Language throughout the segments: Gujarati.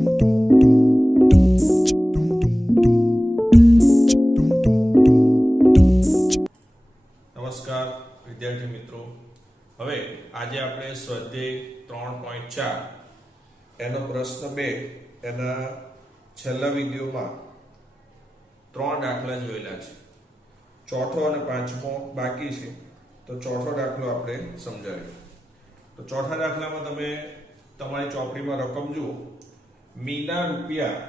નમસ્કાર વિદ્યાર્થી મિત્રો, હવે આજે આપણે સ્વાધ્યાય 3.4 એનો પ્રશ્ન 2 એના છેલ્લા વિડિયોમાં 3 દાખલા જોયેલા છે. ચોથો અને પાંચમો બાકી છે, તો ચોથો દાખલો આપણે સમજાવીએ. તો ચોથા દાખલામાં તમે તમારી ચોપડીમાં રકમ જુઓ. મીના રૂપિયા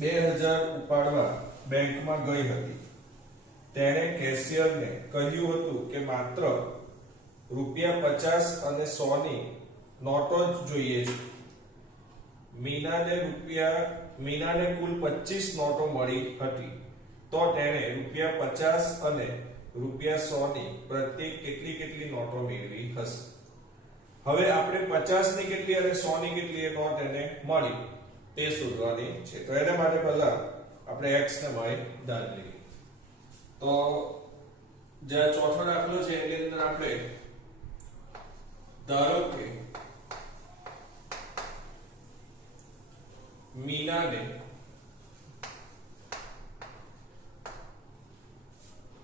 2000 ઉપાડવા બેંકમાં ગઈ હતી. તેણે કેશિયરને કહ્યું હતું કે માત્ર રૂપિયા 50 અને 100 ની નોટો જ જોઈએ છે. મીનાને કુલ 25 નોટો મળી હતી. તો તેણે રૂપિયા 50 અને રૂપિયા 100 ની પ્રત્યેક કેટલી નોટો મેળવી હશે. હવે આપણે 50 ની કેટલી અને 100 ની કેટલી નોટ એને મળી તે શોધવાની છે. તો એના માટે પહેલા આપણે x ને y ધારી લઈએ. તો જે ચોથો દાખલો છે એની અંદર આપણે ધારો કે મીનાને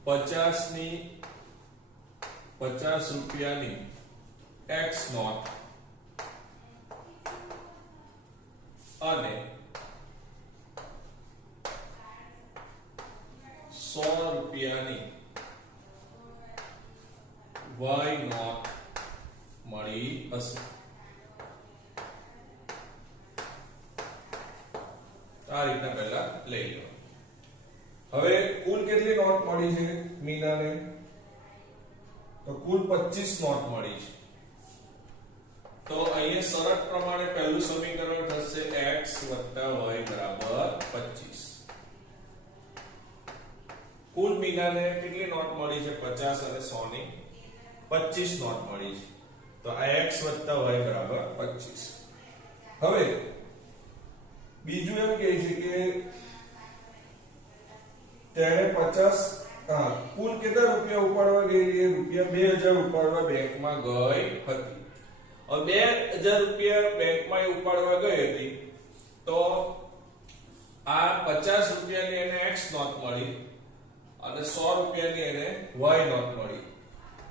50 રૂપિયાની x નોટ અને 100 રૂપિયાની y નોટ મળી હશે. આ રીતના પહેલા લઈ લો. હવે કુલ કેટલી નોટ મળી છે મીનાને? તો કુલ 25 નોટ મળી છે. તો અહીંયા શરત પ્રમાણે પહેલું સમીકરણ થશે x + y = 25. કુલ મીનાને કેટલી નોટ મળી છે? 50 અને 100 ની 25 નોટ મળી છે. તો આ x + y = 25. હવે બીજું એમ કહે છે કે તેણે 50 કુલ કેટલા રૂપિયા ઉપાડવા ગઈ? એ રૂપિયા 2000 ઉપાડવા બેંકમાં ગઈ હતી. હવે 2000 રૂપિયા બેંકમાં ઉપાડવા ગઈ હતી, તો આ 50 રૂપિયાની એને x નોટ મળી અને 100 રૂપિયાની એને y નોટ મળી.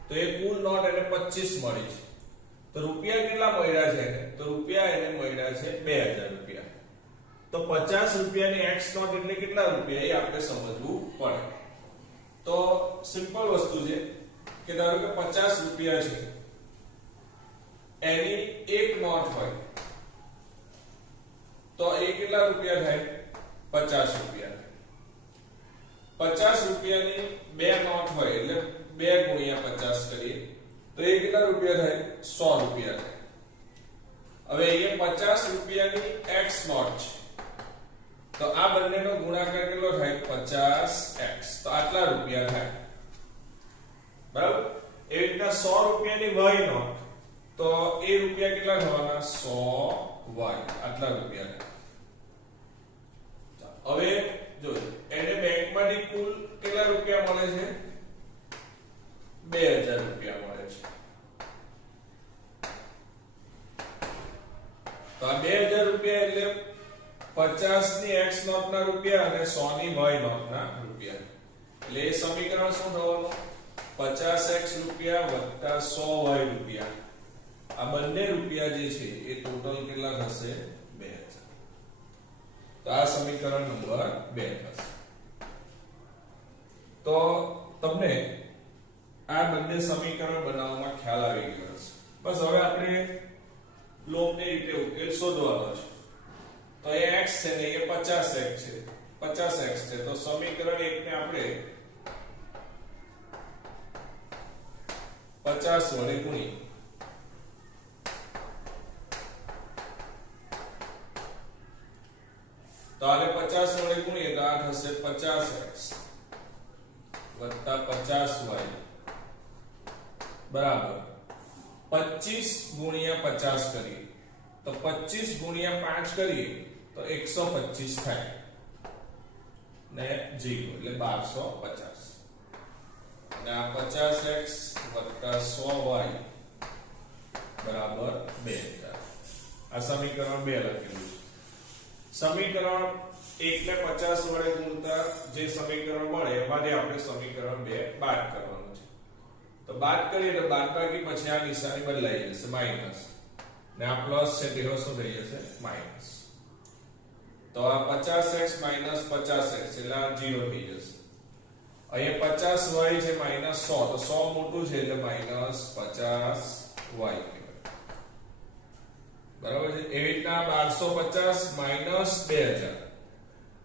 તો એ કુલ નોટ એને 25 મળી છે. તો રૂપિયા કેટલા મળ્યા છે એને? તો રૂપિયા એને મળ્યા છે 2000 રૂપિયા. તો 50 રૂપિયાની x નોટ એટલે કેટલા રૂપિયા એ આપણે સમજવું પડે. તો સિમ્પલ વસ્તુ છે કે ધારો કે 50 રૂપિયા છે, એની એક નોટ હોય તો એ કેટલા રૂપિયા થાય? 50 રૂપિયા. 50 રૂપિયાની બે નોટ હોય એટલે 2 × 50 કરીએ તો એ કેટલા રૂપિયા થાય? 100 રૂપિયા થાય. હવે અહીંયા 50 રૂપિયાની x નોટ છે, તો આ બંનેનો ગુણાકાર કેટલો થાય? 50x. તો આટલા રૂપિયા થાય. બરાબર? એ રીતના 100 રૂપિયાની y નોટ, તો એ રૂપિયા કેટલા થવાના? 100y. આટલા રૂપિયા થાય. હવે જો એને બેંકમાંથી કુલ કેટલા રૂપિયા મળે છે? 2000 રૂપિયા મળે છે. તો આ 2000 રૂપિયા એટલે 50 ની x નોટ ના રૂપિયા અને 100 ની y નોટ ના રૂપિયા. એટલે એ સમીકરણ શું થવાનું? 50x રૂપિયા વત્તા 100y રૂપિયા. આ બંને રૂપિયા જે છે એ ટોટલ કેટલા થશે? 2000. તો આ સમીકરણ નંબર 2 થશે. તો તમને આ બંને સમીકરણ બનાવવામાં ખ્યાલ આવી ગયો હશે. બસ હવે આપણે લોભની રીતે ઉકેલ શોધવાનો છે. તો એ x છે ને એ 50x છે. 50x છે તો સમીકરણ 1 ને આપણે 50 વડે ગુણીએ. તો આને 50 વડે ગુણીએ તો આ થશે 50x વત્તા 50y બરાબર 25 ગુણ્યા 50 કરીએ તો 25 ગુણ્યા 5 કરીએ તો 125 થાય ને 0 એટલે 1250. અને આ 50x વત્તા 100y બરાબર 2000. આ સમીકરણ 2 લખેલું છે. સમીકરણ 1 ને 50 વડે ગુણતા જે સમીકરણ મળે એમાંથી આપણે સમીકરણ 2 બાદ કરવાનું છે. તો બાદ કરીએ તો બાદબાકી પછી આ નિશાની બદલાઈ જશે માઈનસ ને આ પ્લસ છે તે શું થઈ જશે માઈનસ. તો આ 50x 50x એટલે આ 0 થઈ જશે. અહીંયા 50y છે -100 તો 100 મોટું છે એટલે -50y બરાબર છે. એવી રીતના 1250 2000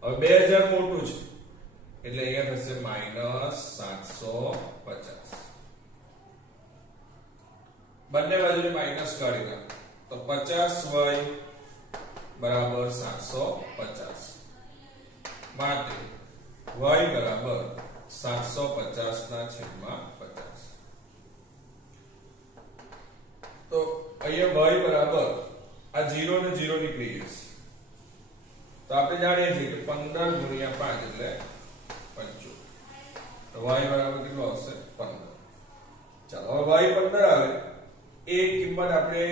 હવે 2000 મોટું છે એટલે અહીંયા થશે -750. બંને બાજુથી માઈનસ કાઢી નાખો તો 50y બરાબર 750 માટે y બરાબર 750 ના છેદમાં 50. તો અહીંયા y બરાબર આ 0 ને 0 નીકળી જશે. તો આપણે જાણીએ છીએ કે 15 ગુણ્યા 5 એટલે 25. તો y બરાબર કેટલો આવશે 15. ચાલો હવે y 15 આવે એ કિંમત આપણે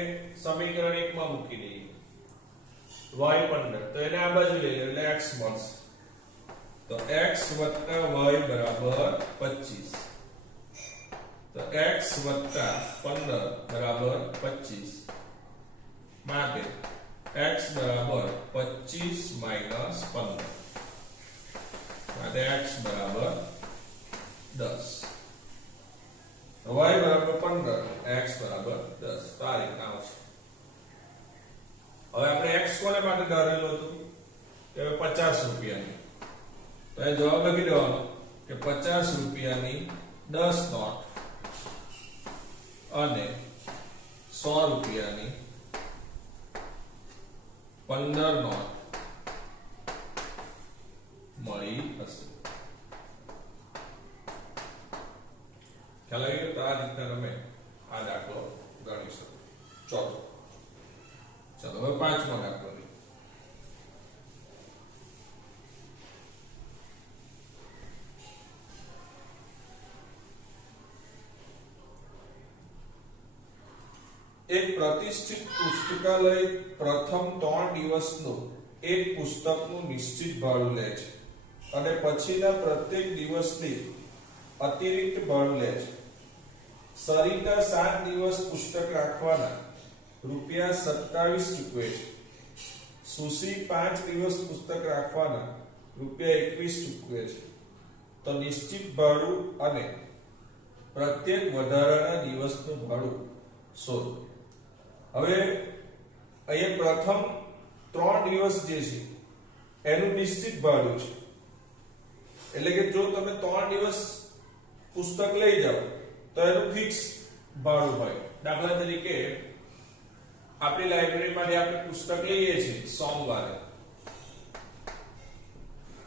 સમીકરણ 1 માં મૂકી દઈએ. y 15 તો એને આ બાજુ લઈ લો એટલે x મળશે. તો x + y બરાબર 25. તો x + 15 બરાબર 25 માટે x બરાબર 25 - 15 માટે x બરાબર 10. y બરાબર 15 x બરાબર 10. તો આ રીતના આવશે. હવે આપણે x કોને માટે ધારેલું હતું કે 50 રૂપિયાની. તો એ જવાબ લખી દેવાનો કે 50 રૂપિયાની 10 નોટ અને 100 રૂપિયાની 15 નોટ મળી હશે. ખ્યાલ આવી ગયો? તો આ રીતના તમે આ દાખલો ગણી શકો. ચોથો. ચલો હવે પાંચમો દાખલો. એક પ્રતિષ્ઠિત પુસ્તકાલય પ્રથમ 3 દિવસનું એક પુસ્તકનું નિશ્ચિત ભાડું લે છે અને પછીના પ્રત્યેક દિવસની અતિરિક્ત ભાડું લે છે. સરિતા 7 દિવસ પુસ્તક રાખવાના ₹27 ચૂકવે છે. સુશી 5 દિવસ પુસ્તક રાખવાના ₹21 ચૂકવે છે. તો નિશ્ચિત ભાડું અને પ્રત્યેક વધારાના દિવસનું ભાડું શોધો. હવે અહીંયા પ્રથમ 3 દિવસ જે છે એનું નિશ્ચિત ભાડું છે. એટલે કે જો તમે 3 દિવસ પુસ્તક લઈ જાઓ તો એનું ફિક્સ ભાડું હોય. દાખલા તરીકે આપણી લાઇબ્રેરીમાંથી આપણે પુસ્તક લઈએ છીએ સોમવારે,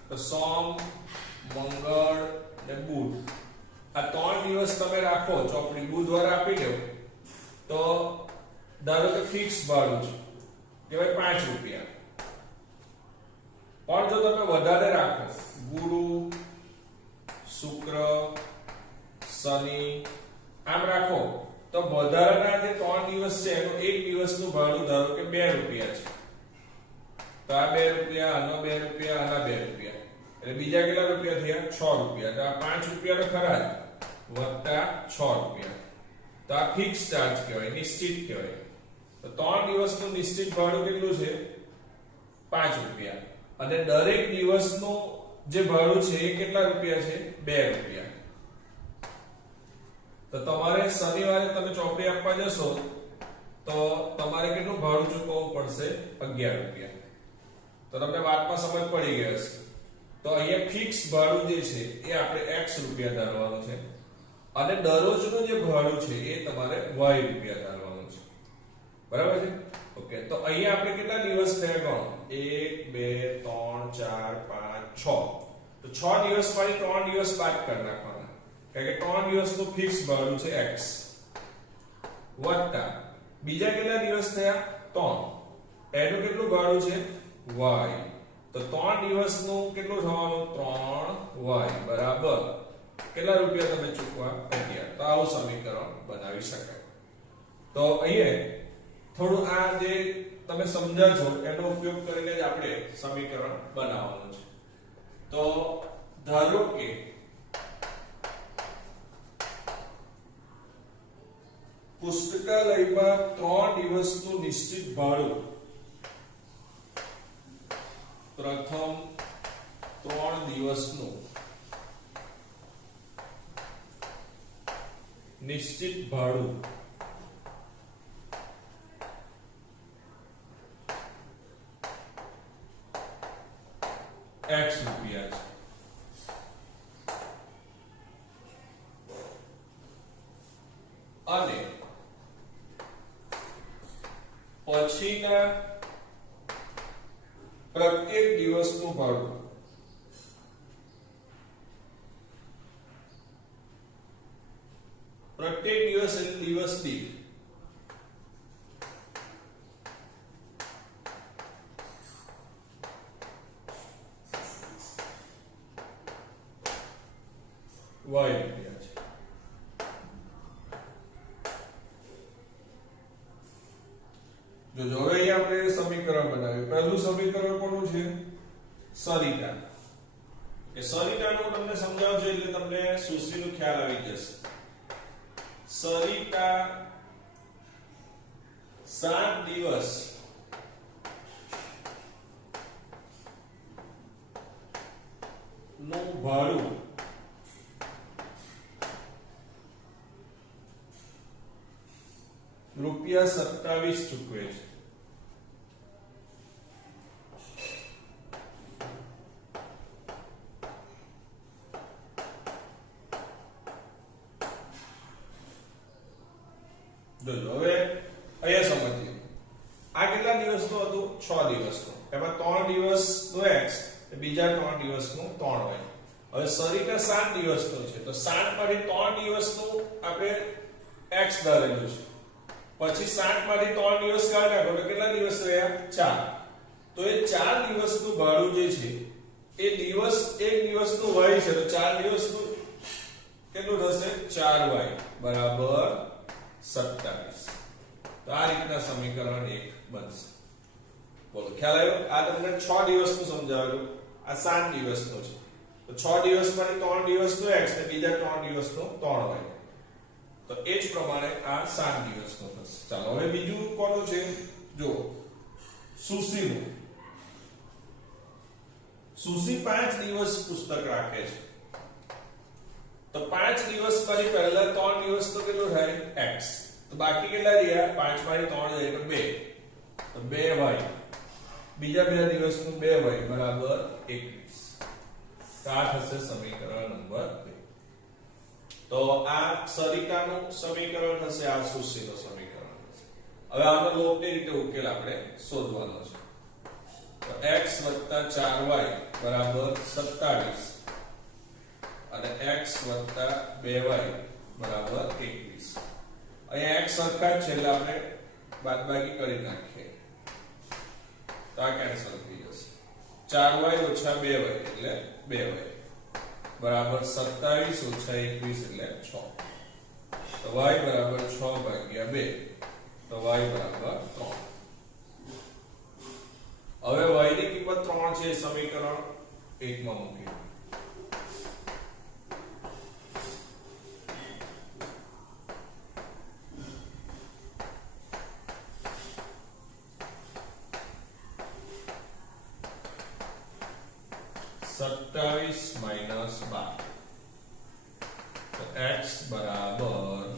તો સોમ, મંગળ અને બુધ આ 3 દિવસ તમે રાખો ચોપડી, બુધવારે આપી દો તો ધારો કે ફિક્સ ભાડું છે કે ભાઈ 5 રૂપિયા. પણ જો તમે વધારે રાખો ગુરુ, શુક્ર, શનિ આમ રાખો તો વધારાના જે 3 દિવસ છે એનું એક દિવસનું ભાડું ધારો કે 2 રૂપિયા છે. તો આ 2 રૂપિયા, આનો 2 રૂપિયા, આના 2 રૂપિયા એટલે બીજા કેટલા રૂપિયા થયા 6 રૂપિયા. તો આ 5 રૂપિયા તો ખરા જ વત્તા 6 રૂપિયા. તો આ ફિક્સ ચાર્જ કહેવાય, નિશ્ચિત કહેવાય. તો 3 દિવસનું નિશ્ચિત ભાડું કેટલું છે 5 રૂપિયા અને દરેક દિવસનું જે ભાડું છે એ કેટલા રૂપિયા છે 2 રૂપિયા. તો તમારે શનિવારે તમે ચોપડી આપવા જશો તો તમારે કેટલું ભાડું ચૂકવવું પડશે 11 રૂપિયા. તો તમને વાતમાં સમજ પડી ગઈ હશે. તો અહીંયા ફિક્સ ભાડું જે છે એ આપણે x રૂપિયા ધારવાનું છે અને દરરોજનું જે ભાડું છે એ તમારે y રૂપિયા ધારવાનું છે. બરાબર છે? ઓકે. તો અહીંયા આપણે કેટલા દિવસ થયા ગણો 1 2 3 4 5 6. તો 6 દિવસમાંથી 3 દિવસ બાદ કરી નાખવાના કારણ કે 3 દિવસનું ફિક્સ ભાડું છે x વત્તા બીજા કેટલા દિવસ થયા 3 એનું કેટલું ભાડું છે y. તો 3 દિવસનું કેટલું થવાનું 3y બરાબર કેટલા રૂપિયા તમે ચૂકવા 11. તો આવું સમીકરણ બનાવી શકાય. તો અહીંયા થોડું આ જે તમે સમજ્યા છો એનો ઉપયોગ કરીને જ આપણે સમીકરણ બનાવવાનું છે. તો ધારો કે પુસ્તકાલયમાં 3 દિવસનું નિશ્ચિત ભાડું પ્રથમ 3 દિવસનું નિશ્ચિત ભાડું x રૂપિયા છે અને પછીના પ્રત્યેક દિવસનું ભાડું પ્રત્યેક દિવસ એટલે દિવસ દીઠ y રૂપિયા છે. જો હવે અહીંયા આપણે સમીકરણ બનાવ્યું. પહેલું સમીકરણ કોનું છે? સરિતા. એ સરિતાનું તમને સમજાવજો એટલે તમને સુશ્રીનો ખ્યાલ આવી જશે. સરિતા 7 દિવસ નું ભાડું ₹27 ચૂકવે છે. જોજો હવે અહીંયા સમજીએ. આ કેટલા દિવસનું હતું? 6 દિવસનું. એમાં 3 દિવસનો x બીજા 3 દિવસનું 3y. હવે સરિતા 7 દિવસનો છે તો 7 માંથી 3 દિવસનું આપણે x ધારેલું છે. પછી 7 માંથી 3 દિવસ કાઢી નાખો તો કેટલા દિવસ રહ્યા? 4. તો એ 4 દિવસનું ભાડું જે છે એ દિવસ એક દિવસનું y છે તો 4 દિવસનું કેટલું થશે? 4y બરાબર 27. તો આ રીતના સમીકરણ 1 બનશે. બોલો ખ્યાલ આવ્યો? આ તમને 6 દિવસનું સમજાવેલું, આ 7 દિવસનું છે. તો 6 દિવસમાંથી 3 દિવસનું x ને બીજા 3 દિવસનું 3y. તો એ જ પ્રમાણે આ 7 દિવસનું થશે. ચાલો હવે બીજું કોનું છે? જો સુશીનું. સુશી 5 દિવસ પુસ્તક રાખે છે. તો 5 દિવસ પછી પહેલા 3 દિવસ તો કેટલું થાય? x. તો બાકી કેટલા રહ્યા? 5 માંથી 3 જાય તો 2. તો 2y. બીજા 2 દિવસનું 2y બરાબર 21. તો આ થશે સમીકરણ નંબર 2. તો આ સરિતાનું સમીકરણ થશે, આ સુશીનું સમીકરણ થશે. હવે આનો લોપની રીતે ઉકેલ આપણે શોધવાનો છે. તો x 4y બરાબર 27 અને x 2y બરાબર 21. અહીંયા x સરખા જ છે એટલે આપણે બાદબાકી કરી નાખીએ તો આ કેન્સલ થઈ જશે. 4y - 2y એટલે 2y બરાબર 27 - 21 એટલે 6. તો y બરાબર 6/2 તો y બરાબર 3. હવે y ની કિંમત 3 છે સમીકરણ 1 માં મૂકી. -12 તો x બરાબર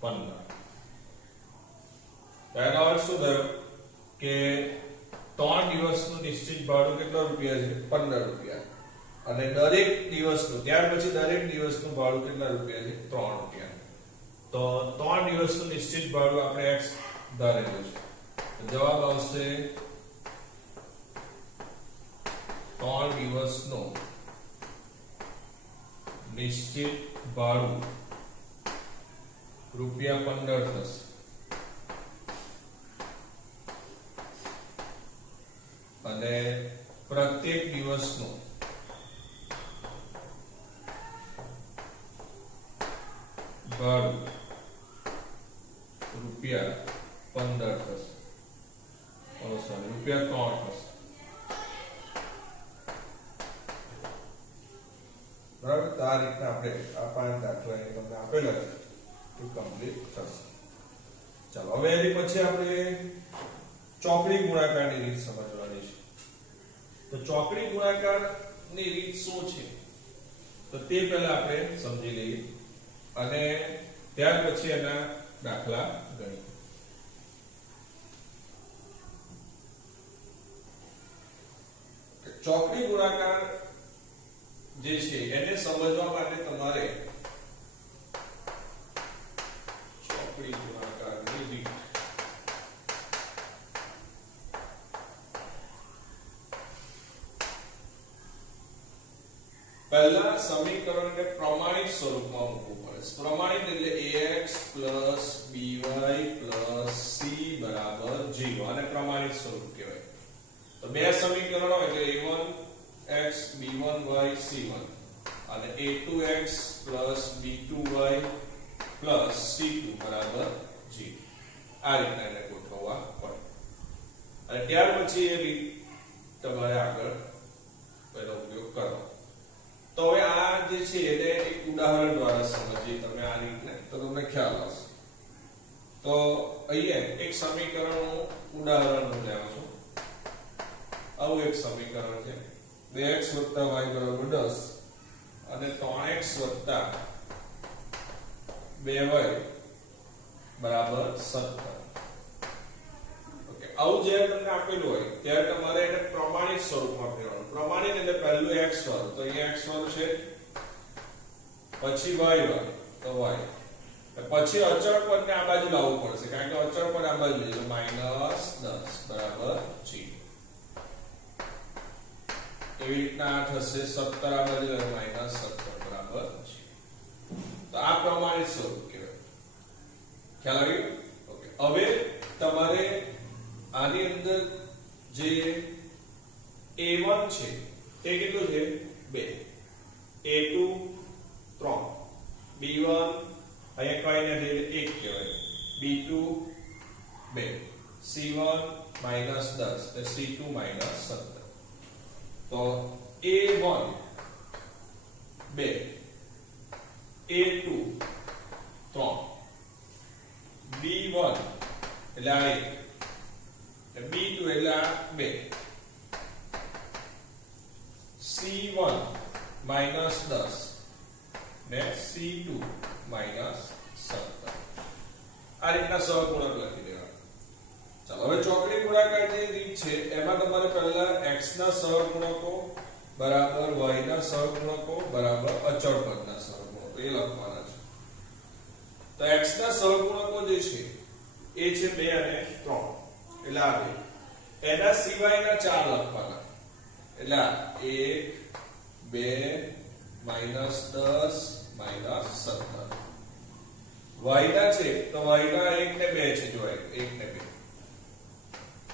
15. તેનો અર્થ શું થયો કે 3 દિવસનું નિશ્ચિત ભાડું કેટલા રૂપિયા છે? 15 રૂપિયા. અને દરેક દિવસનું, ત્યાર પછી દરેક દિવસનું ભાડું કેટલા રૂપિયા છે? 3 રૂપિયા. તો 3 દિવસનું નિશ્ચિત ભાડું આપણે x ધારેલું છે. તો જવાબ આવશે 3 દિવસનું નિશ્ચિત ભાડું ₹15 થશે. અને પ્રત્યેક દિવસનું ભાડું ₹27 15 થશે. સોરી, રૂપિયા 3 થશે. બરાબર. તો આ રીતના આપણે આ 5 દાખલા અહીં તમને આપેલા છે એ કમ્પ્લીટ થશે. ચાલો હવે એની પછી આપણે ચોકડી ગુણાકારની રીત સમજવાની છે. તો ચોકડી ગુણાકારની રીત શું છે તો તે પહેલા આપણે સમજી લઈએ અને ત્યાર પછી એના દાખલા ગણીએ. ચોકડી ગુણાકાર જે છે એને સમજવા માટે તમારે ચોકડી ગુણાકારની રીત પહેલા સમીકરણને પ્રમાણિત સ્વરૂપમાં મૂકવું પડે. પ્રમાણિત એટલે ax by c બરાબર 0 અને પ્રમાણિત સ્વરૂપ કહેવાય. તો બે સમીકરણો એટલે a1x b1y c1 અને a2x b2y c2 બરાબર 0. આ રીતના એને ગોઠવવા પડે અને ત્યાર પછી એ રીત તમારે આગળ એનો ઉપયોગ કરો. તો હવે આ જે છે એને એક ઉદાહરણ દ્વારા સમજીએ તમે આ રીતને તો તમને ખ્યાલ આવશે. તો અહીંયા એક સમીકરણનું ઉદાહરણ હું લેવા છું. આવું એક સમીકરણ છે 2x y 10 અને 3x 2y 17. ઓકે, આવું જ્યારે તમને આપેલું હોય ત્યારે તમારે એને પ્રમાણિત સ્વરૂપમાં ફેરવવાનું. પ્રમાણિત એટલે પહેલું x વાળું તો અહીંયા x વાળું છે, પછી y વાળું તો y, પછી અચળ પદને આ બાજુ લાવવું પડશે કારણ કે અચળ પદ આ બાજુ એટલે -10 બરાબર 0. એવી રીતના આ થશે 17 આ બાજુ એટલે -17 બરાબર 0. તો આ પ્રમાણિત સ્વરૂપ કહેવાય. ખ્યાલ આવ્યો? ઓકે, હવે તમારે આની અંદર જે a1 છે તે કેટલું છે 2, a2 3, b1 અહીંયા કઈ નથી એટલે 1 કહેવાય, b2 2, c1 -10 એટલે c2 -17. તો a1 2, a2 3, b1 એટલે આ 1, b2 એટલે આ 2, c1 -10 ને c2 -17. આ રીતના સહગુણક લખી દેવા. ચાલો હવે ચોકડી ગુણાકારની રીત છે એમાં તમારે પહેલા x ના સહગુણકો બરાબર y ના સહગુણકો બરાબર અચળ પદના સહગુણકો એ લખવાના છે. તો x ના સહગુણકો જે છે એ છે 2 અને 3 એટલે આ બે. એના સિવાયના 4 લખવાના એટલે 1 2 -10 -17. y ના છે તો y ના 1 ને 2 છે, જો 1 ને 2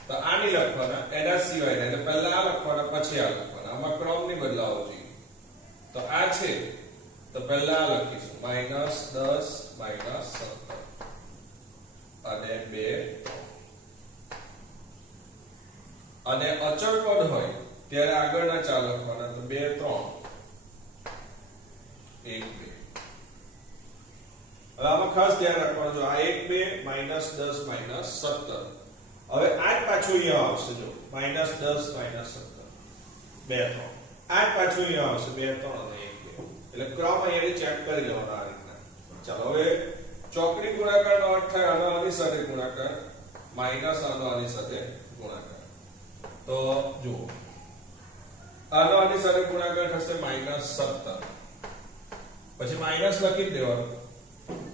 તો આની લખવાના એના સિવાયના એટલે પહેલા આ લખવાના પછી આ લખવાના. આમાં ક્રમ ની બદલાવો જોઈએ. તો આ છે તો પહેલા આ લખીશું -10 -17 અને 2 અને અચળ પદ હોય ત્યારે આગળના 4 લખવાના તો 2 3 1 2. હવે આમાં ખાસ ધ્યાન રાખવાનું જો આ 1 2 -10 -17. હવે આ જ પાછું અહીંયા આવશે જો -10 -17 2 3. આ જ પાછું અહીંયા આવશે 2 3 અને 1 2. એટલે ક્રમ અહીંયાથી ચેક કરી લેવાનો આ રીતના. ચાલો હવે ચોકડી ગુણાકારનો અર્થ થાય આનો આની સાથે ગુણાકાર માઈનસ આનો આની સાથે ગુણાકાર. તો જુઓ આનો આની સાથે ગુણાકાર થશે -17, પછી માઈનસ લખી જ દેવાનું.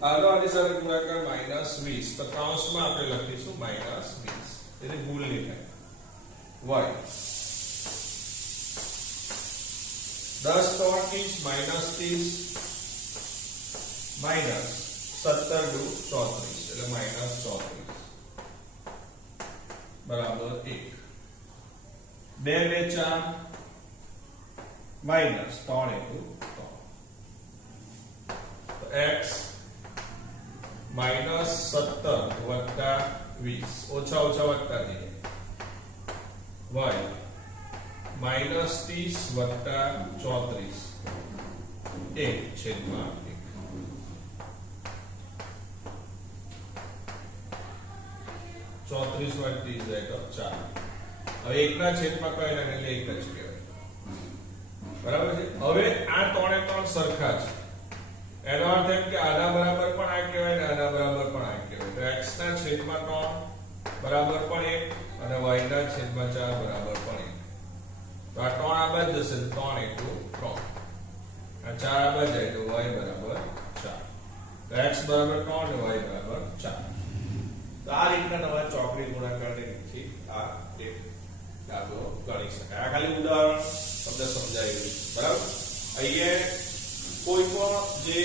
આનો આની સાથે ગુણાકાર -20 તો કૌંસમાં આપણે લખીશું -20 એટલે ભૂલ નહીં થાય. y 10 3 30 -30 -17 દુ 34 એટલે -34 બરાબર 1. 2 2 4 -3 * 3 તો x -17 + 20 ઓછા ઓછા વધતા જઈએ y -30 વત્તા 34 1 છેદમાં 34 વાર 30 જાય તો 4 હવે એકના છેદમાં કઈ ના એટલે એક જ કહેવાય બરાબર છે હવે આ ત્રણે ત્રણ સરખા છે એનો અર્થ એમ કે આના બરાબર પણ આ કહેવાય ને આના બરાબર પણ આ કહેવાય તો x ના છેદમાં 3 બરાબર પણ 1 અને y ના છેદમાં 4 બરાબર પણ 1 તો આ 3 આ બાદ જશે 3 * 3 આ 4 આ બાદ જાય તો y બરાબર 4 તો x બરાબર 3 અને y બરાબર 4 તો આ રીતના તમારે ચોકડી ગુણાકારની રીતથી આ એક દાખલો ગણી શકાય આ ખાલી ઉદાહરણ તમને સમજાયું બરાબર અહીંયા કોઈ પણ જે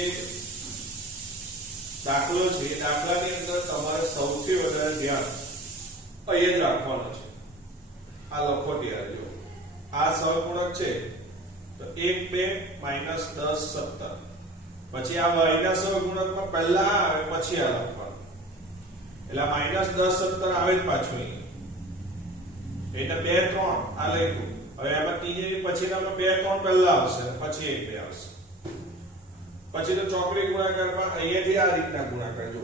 દાખલો છે એ દાખલાની અંદર તમારે સૌથી વધારે ધ્યાન અહીંયા જ રાખવાનું છે આ લખો ત્યારે જો આ સહગુણક છે તો 1 2 -10 17 પછી આ y ના સહગુણકમાં પહેલા આવે પછી આ લખવાનું એટલે -10 17 આવે જ પાછું એટલે 2 3 આ લખ્યું હવે આમાં ત્રીજી પછીનામાં 2 3 પહેલા આવશે પછી 1 2 આવશે પછી તો ચોકડી ગુણાકારમાં અહીંયાથી આ રીતના ગુણાકાર જો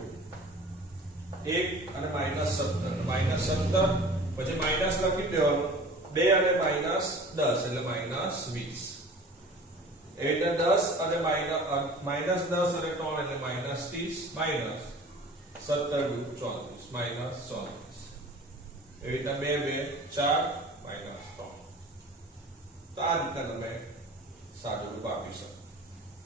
1 અને -17 પછી માઈનસ લખી દેવાનું 2 અને -10 એટલે -20 એટલે 10 અને -10 અને 3 એટલે -30 -17 * 34 -34 એવી રીતના 2 2 4 -3 તો આ રીતના તમે સાદું રૂપ આપી શકો